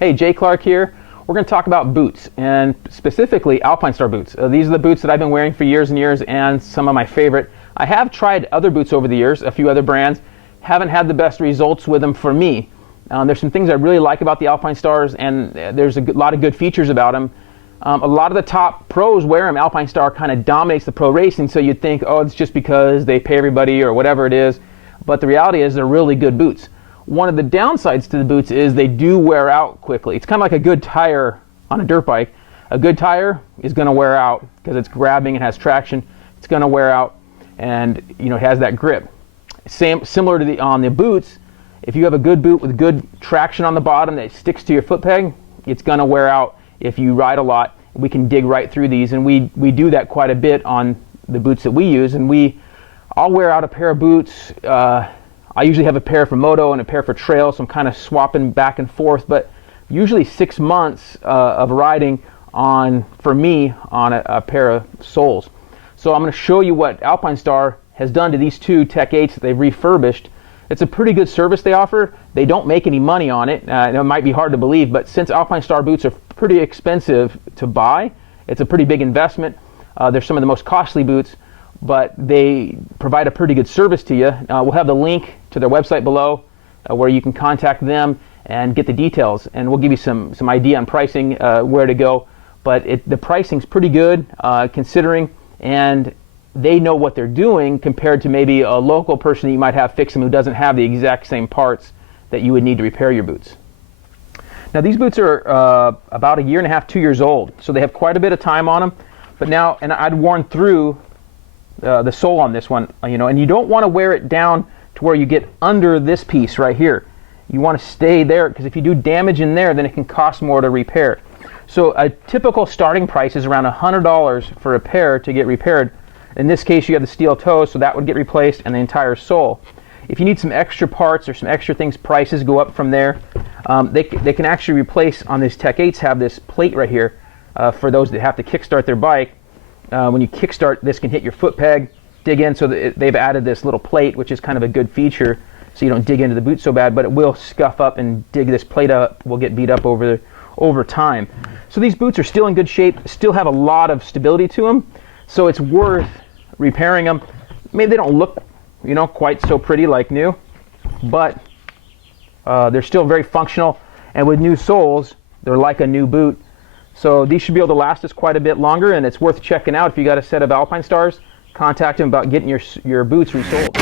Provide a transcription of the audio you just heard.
Hey, Jay Clark here. We're going to talk about boots, and specifically Alpinestar boots. These are the boots that I've been wearing for years and years, and some of my favorite. I have tried other boots over the years, a few other brands. Haven't had the best results with them for me. There's some things I really like about the Alpinestars, and there's a lot of good features about them. A lot of the top pros wear them. Alpinestar kind of dominates the pro racing, so you'd think, oh, it's just because they pay everybody or whatever it is. But the reality is they're really good boots. One of the downsides to the boots is they do wear out quickly. It's kind of like a good tire on a dirt bike. A good tire is going to wear out because it's grabbing and has traction. It's going to wear out, and it has that grip. Similar to on the boots, if you have a good boot with good traction on the bottom that sticks to your foot peg, it's going to wear out if you ride a lot. We can dig right through these, and we do that quite a bit on the boots that we use. And I'll wear out a pair of boots. I usually have a pair for moto and a pair for trail, so I'm kind of swapping back and forth, but usually 6 months of riding for me on a pair of soles. So I'm going to show you what Alpinestar has done to these two Tech 8s that they've refurbished. It's a pretty good service they offer. They don't make any money on it. It might be hard to believe, but since Alpinestar boots are pretty expensive to buy, it's a pretty big investment. They're some of the most costly boots, but they provide a pretty good service to you. We'll have the link to their website below where you can contact them and get the details, and we'll give you some idea on pricing, where to go. But the pricing's pretty good considering, and they know what they're doing compared to maybe a local person that you might have fix them who doesn't have the exact same parts that you would need to repair your boots. Now these boots are about 1.5 years, 2 years old, so they have quite a bit of time on them. But now, and I'd worn through the sole on this one, and you don't want to wear it down to where you get under this piece right here. You want to stay there, because if you do damage in there, then it can cost more to repair. So a typical starting price is around $100 for a pair to get repaired. In this case, you have the steel toes, so that would get replaced, and the entire sole. If you need some extra parts or some extra things, prices go up from there. They can actually replace, on these Tech 8s, have this plate right here for those that have to kickstart their bike. When you kickstart, this can hit your foot peg, dig in, so they've added this little plate, which is kind of a good feature, so you don't dig into the boot so bad, but it will scuff up and dig this plate up, will get beat up over time. So these boots are still in good shape, still have a lot of stability to them, so it's worth repairing them. Maybe they don't look, quite so pretty like new, but they're still very functional, and with new soles, they're like a new boot. So these should be able to last us quite a bit longer, and it's worth checking out. If you got a set of Alpinestars, contact them about getting your boots resoled.